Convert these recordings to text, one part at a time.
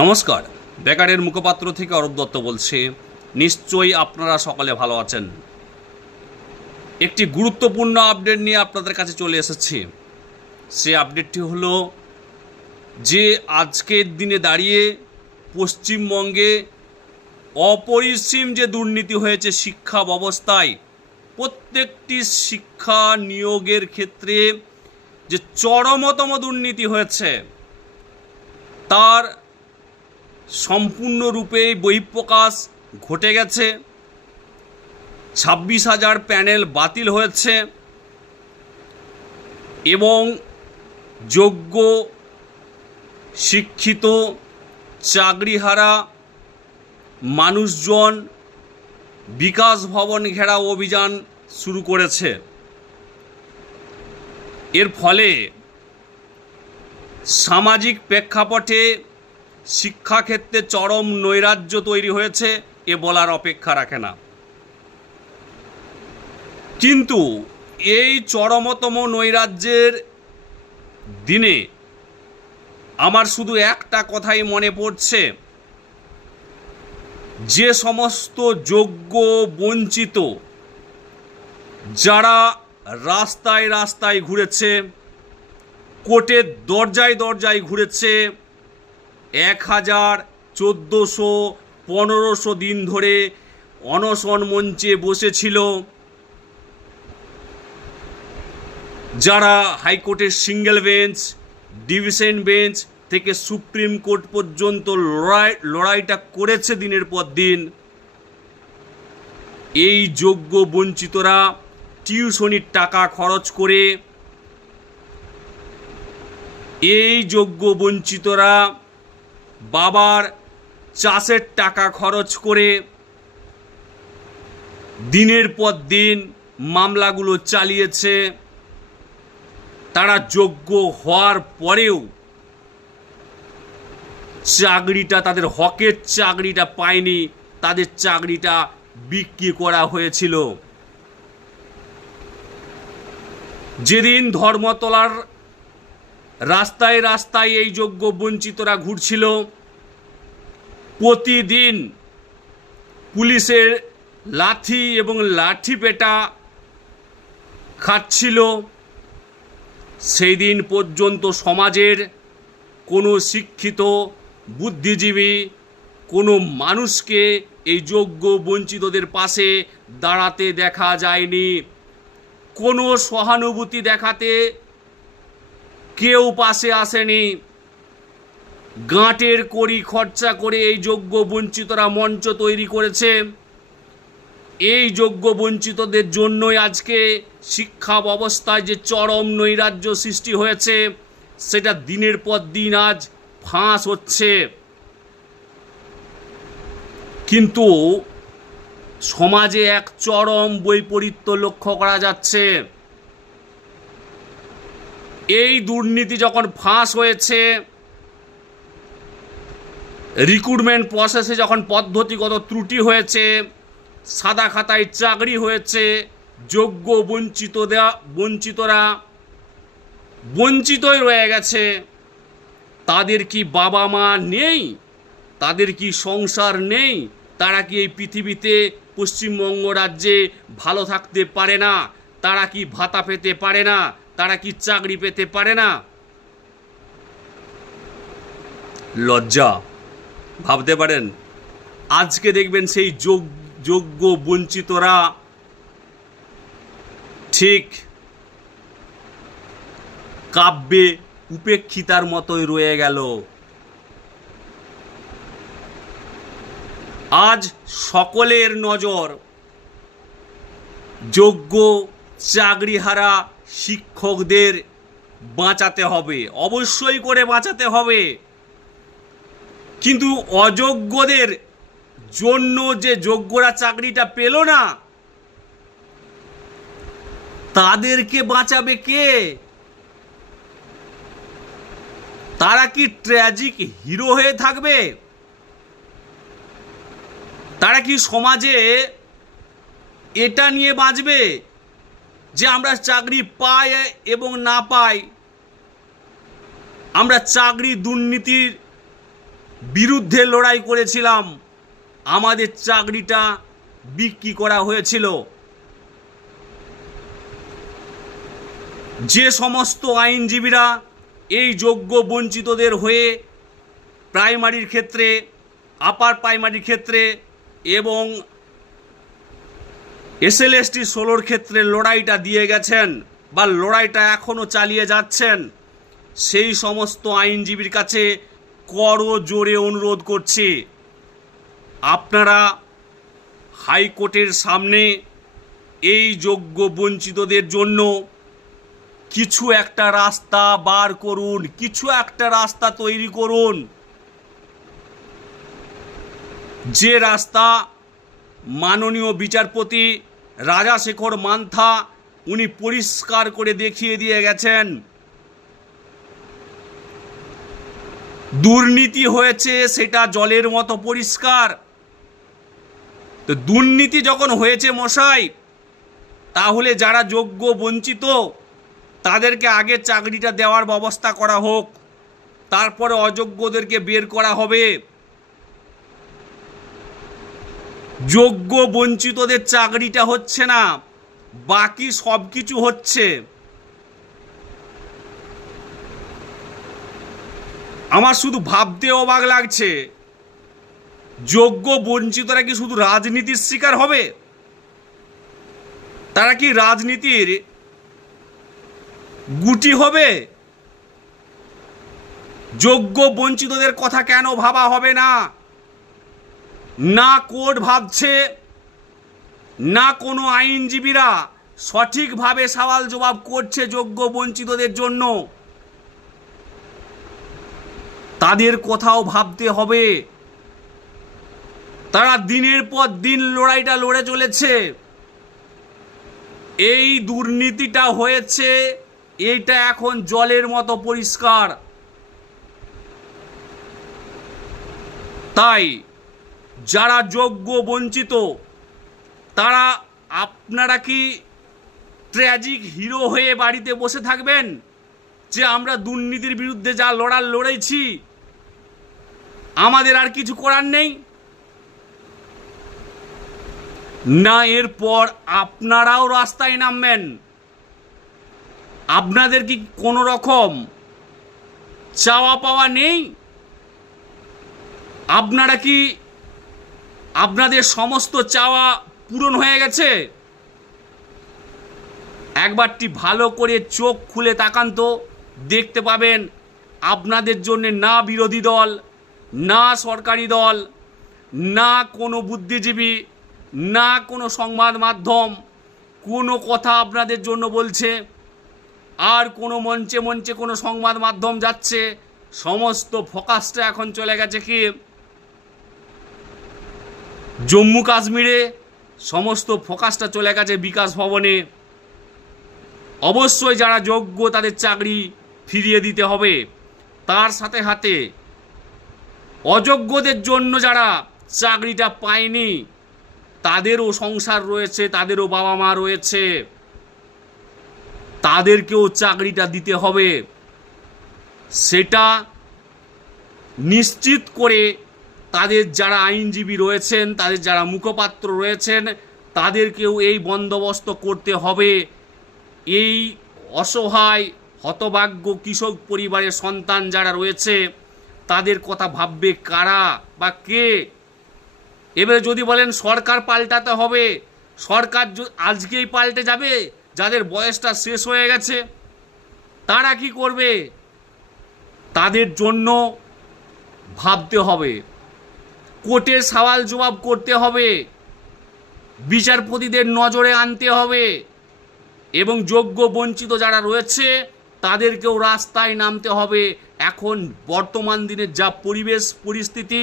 নমস্কার। বেকারের মুখপাত্র থেকে অরূপ দত্ত বলছি। নিশ্চয়ই আপনারা সকলে ভালো আছেন। একটি গুরুত্বপূর্ণ আপডেট নিয়ে আপনাদের কাছে চলে এসেছি। সে আপডেটটি হলো যে আজকের দিনে দাঁড়িয়ে পশ্চিমবঙ্গে অপরিসীম যে দুর্নীতি হয়েছে শিক্ষা ব্যবস্থায়, প্রত্যেকটি শিক্ষা নিয়োগের ক্ষেত্রে যে চরমতম দুর্নীতি হয়েছে, তার সম্পূর্ণরূপে বহিঃপ্রকাশ ঘটে গেছে। ছাব্বিশ হাজার প্যানেল বাতিল হয়েছে এবং যোগ্য, শিক্ষিত, চাকরিহারা মানুষজন বিকাশ ভবন ঘেরাও অভিযান শুরু করেছে। এর ফলে সামাজিক প্রেক্ষাপটে শিক্ষাক্ষেত্রে চরম নৈরাজ্য তৈরি হয়েছে, এ বলার অপেক্ষা রাখে না। কিন্তু এই চরমতম নৈরাজ্যের দিনে আমার শুধু একটা কথাই মনে পড়ছে। যে সমস্ত যোগ্য, বঞ্চিত যারা রাস্তায় রাস্তায় ঘুরেছে, কোর্টের দরজায় দরজায় ঘুরেছে এক হাজার চোদ্দোশো পনেরোশো দিন ধরে অনশন মঞ্চে বসেছিল যারা হাইকোর্টের সিঙ্গেল বেঞ্চ, ডিভিশন বেঞ্চ থেকে সুপ্রিম কোর্ট পর্যন্ত লড়াই, লড়াইটা করেছে দিনের পর দিন। এই যোগ্য বঞ্চিতরা টিউশনির টাকা খরচ করে এই যোগ্য বঞ্চিতরা বাবার চাষের টাকা খরচ করে দিনের পর দিন মামলাগুলো চালিয়েছে। তারা যোগ্য হওয়ার পরেও চাকরিটা, তাদের হকের চাকরিটা পায়নি, তাদের চাকরিটা বিক্রি করা হয়েছিল। যেদিন ধর্মতলার রাস্তায় রাস্তায় এই যোগ্য বঞ্চিতরা ঘুরছিল। প্রতিদিন পুলিশের লাথি এবং লাঠি পেটা খাচ্ছিল। সেই দিন পর্যন্ত সমাজের কোনো শিক্ষিত, বুদ্ধিজীবী, কোনো মানুষকে এই যোগ্য বঞ্চিতদের পাশে দাঁড়াতে দেখা যায়নি। কোনো সহানুভূতি দেখাতে কেউ পাশে আসেনি। গাঁটের করি খরচা করে এই যোগ্য বঞ্চিতরা মঞ্চ তৈরি করেছে। এই যোগ্য বঞ্চিতদের জন্যই আজকে শিক্ষা ব্যবস্থায় যে চরম নৈরাজ্য সৃষ্টি হয়েছে, সেটা দিনের পর দিন আজ ফাঁস হচ্ছে। কিন্তু সমাজে এক চরম বৈপরীত্য লক্ষ্য করা যাচ্ছে। এই দুর্নীতি যখন ফাঁস হয়েছে রিক্রুটমেন্ট প্রসেসে যখন পদ্ধতিগত ত্রুটি হয়েছে, সাদা খাতায় চাকরি হয়েছে, যোগ্য বঞ্চিত দেওয়া বঞ্চিতরা বঞ্চিতই রয়ে গেছে, তাদের কি বাবা মা নেই? তাদের কি সংসার নেই? তারা কি এই পৃথিবীতে পশ্চিমবঙ্গ রাজ্যে ভালো থাকতে পারে না? তারা কি ভাতা পেতে পারে না? তারা কি চাকরি পেতে পারে না? লজ্জা। ভাবতে পারেন, আজকে দেখবেন সেই যোগ, যোগ্য বঞ্চিতরা ঠিক কাব্যে উপেক্ষিতার মতোই রয়ে গেল। আজ সকলের নজর যোগ্য চাকরিহারা শিক্ষকদের বাঁচাতে হবে, অবশ্যই করে বাঁচাতে হবে। কিন্তু অযোগ্যদের জন্য যে যোগ্যরা চাকরিটা পেল না, তাদেরকে বাঁচাবে কে? তারা কি ট্র্যাজিক হিরো হয়ে থাকবে? তারা কি সমাজে এটা নিয়ে বাঁচবে? যে আমরা চাকরি পাই এবং না পাই, আমরা চাকরি দুর্নীতির বিরুদ্ধে লড়াই করেছিলাম, আমাদের চাকরিটা বিক্রি করা হয়েছিল। যে সমস্ত আইনজীবীরা এই যোগ্য বঞ্চিতদের হয়ে প্রাইমারির ক্ষেত্রে, আপার প্রাইমারির ক্ষেত্রে এবং এসএলএসটি ষোলোর ক্ষেত্রে লড়াইটা দিয়ে গেছেন বা লড়াইটা এখনও চালিয়ে যাচ্ছেন, সেই সমস্ত আইনজীবীর কাছে করো জোরে অনুরোধ করছি। আপনারা হাইকোর্টের সামনে এই যোগ্য বঞ্চিতদের জন্য কিছু একটা রাস্তা বার করুন, কিছু একটা রাস্তা তৈরি করুন। যে রাস্তা মাননীয় বিচারপতি রাজাশেখর মান্থা, উনি পরিষ্কার করে দেখিয়ে দিয়ে গেছেন। দুর্নীতি হয়েছে, সেটা জলের মতো পরিষ্কার। তো দুর্নীতি যখন হয়েছে মশাই, তাহলে যারা যোগ্য, বঞ্চিত, তাদেরকে আগে চাকরিটা দেওয়ার ব্যবস্থা করা হোক, তারপরে অযোগ্যদেরকে বের করা হবে। যোগ্য বঞ্চিতদের চাকরিটা হচ্ছে না, বাকি সব কিছু হচ্ছে। আমার শুধু ভাবতে অবাক লাগছে, যোগ্য বঞ্চিতরা কি শুধু রাজনীতির শিকার হবে? তারা কি রাজনীতির গুটি হবে? যোগ্য বঞ্চিতদের কথা কেন ভাবা হবে না? না কোর্ট ভাবছে, না কোনো আইনজীবীরা সঠিকভাবে সওয়াল জবাব করছে যোগ্য বঞ্চিতদের জন্য। তাদের কথাও ভাবতে হবে। তারা দিনের পর দিন লড়াইটা লড়ে চলেছে। এই দুর্নীতিটা হয়েছে, এটা এখন জলের মতো পরিষ্কার। তাই যারা যোগ্য, বঞ্চিত, তারা আপনারা কি ট্র্যাজিক হিরো হয়ে বাড়িতে বসে থাকবেন? যে আমরা দুর্নীতির বিরুদ্ধে যা লড়ার লড়েছি, আমাদের আর কিছু করার নেই? না, এরপর আপনারাও রাস্তায় নামবেন। আপনাদের কি কোনো রকম চাওয়া পাওয়া নেই? আপনারা কি আপনাদের সমস্ত চাওয়া পূরণ হয়ে গেছে? একবারটি ভালো করে চোখ খুলে তাকান তো দেখতে পাবেন আপনাদের জন্য না বিরোধী দল, না সরকারি দল, না কোনো বুদ্ধিজীবী, না কোনো সংবাদ মাধ্যম, কোনো কথা আপনাদের জন্য বলছে, আর কোনো মঞ্চে মঞ্চে কোনো সংবাদ মাধ্যম যাচ্ছে, সমস্ত ফোকাসটা এখন চলে গেছে কি? জম্মু কাশ্মীরে সমস্ত ফোকাসটা চলে গেছে বিকাশ ভবনে। অবশ্যই যারা যোগ্য তাদের চাকরি ফিরিয়ে দিতে হবে। তার সাথে হাতে অযোগ্যদের জন্য যারা চাকরিটা পায়নি, তাদেরও সংসার রয়েছে, তাদেরও বাবা মা রয়েছে। তাদেরকেও চাকরিটা দিতে হবে। সেটা নিশ্চিত করে তাদের যারা আইনজীবী রয়েছেন, তাদের যারা মুখপাত্র রয়েছেন, তাদেরকেও এই বন্দোবস্ত করতে হবে। এই অসহায়, হতভাগ্য কৃষক পরিবারের সন্তান যারা রয়েছে, তাদের কথা ভাববে কারা বা কে? এবারে যদি বলেন সরকার পাল্টাতে হবে, সরকার আজকেই পাল্টে যাবে, যাদের বয়সটা শেষ হয়ে গেছে, তারা কি করবে? তাদের জন্য ভাবতে হবে। কোর্টের সওয়াল জবাব করতে হবে। বিচারপতিদের নজরে আনতে হবে। এবং যোগ্য বঞ্চিত যারা রয়েছে, তাদেরকেও রাস্তায় নামতে হবে। এখন বর্তমান দিনের যা পরিবেশ পরিস্থিতি,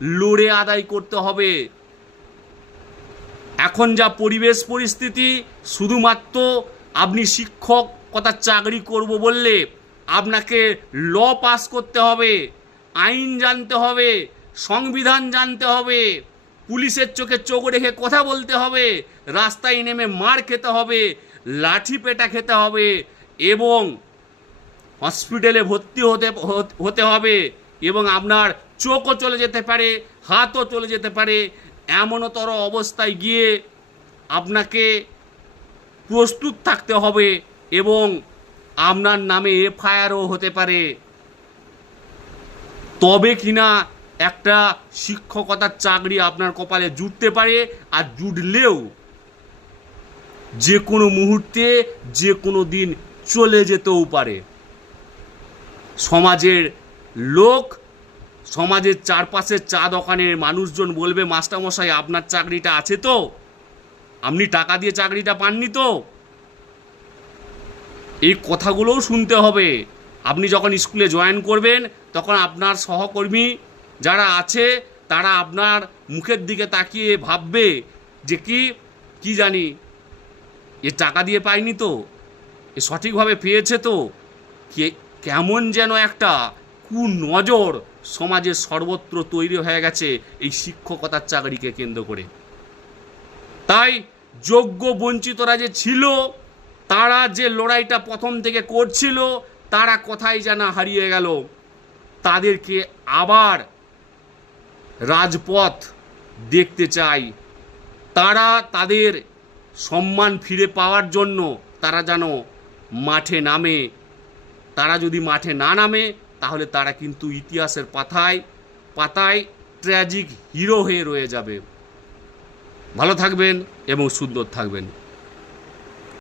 লড়ে আদায় করতে হবে। এখন যা পরিবেশ পরিস্থিতি, শুধুমাত্র আপনি শিক্ষকতার চাকরি করব বললে আপনাকে ল পাস করতে হবে, আইন জানতে হবে সংবিধান জানতে হবে। পুলিশের চোখে চোখ রেখে কথা বলতে হবে। রাস্তায় নেমে মার খেতে হবে, লাঠি পেটা খেতে হবে এবং হসপিটালে ভর্তি হতে হতে হবে এবং আপনার চোখও চলে যেতে পারে, হাতও চলে যেতে পারে। এমনতর অবস্থায় গিয়ে আপনাকে প্রস্তুত থাকতে হবে এবং আপনার নামে এফআইআরও হতে পারে। তবে কিনা একটা শিক্ষকতার চাকরি আপনার কপালে জুটতে পারে আর জুটলেও যে কোনো মুহূর্তে যে কোনো দিন চলে যেতেও পারে। সমাজের লোক, সমাজের চারপাশের চা দোকানের মানুষজন বলবে, মাস্টারমশাই, আপনার চাকরিটা আছে তো? আপনি টাকা দিয়ে চাকরিটা পাননি তো? এই কথাগুলোও শুনতে হবে। আপনি যখন স্কুলে জয়েন করবেন, তখন আপনার সহকর্মী যারা আছে, তারা আপনার মুখের দিকে তাকিয়ে ভাববে যে কি কি জানি, এ টাকা দিয়ে পায়নি তো, এ সঠিকভাবে পেয়েছে তো, কে, কেমন যেন একটা কুনজর সমাজের সর্বত্র তৈরি হয়ে গেছে এই শিক্ষকতার চাকরিকে কেন্দ্র করে। তাই যোগ্য বঞ্চিতরা যে ছিল, তারা যে লড়াইটা প্রথম থেকে করছিল, তারা কোথায় যেন হারিয়ে গেল, তাদেরকে আবার রাজপথ দেখতে চাই। তারা তাদের সম্মান ফিরে পাওয়ার জন্য তারা যেন মাঠে নামে। তারা যদি মাঠে না নামে, তাহলে তারা কিন্তু ইতিহাসের পাতায় পাতায় ট্র্যাজিক হিরো হয়ে রয়ে যাবে। ভালো থাকবেন এবং সুন্দর থাকবেন।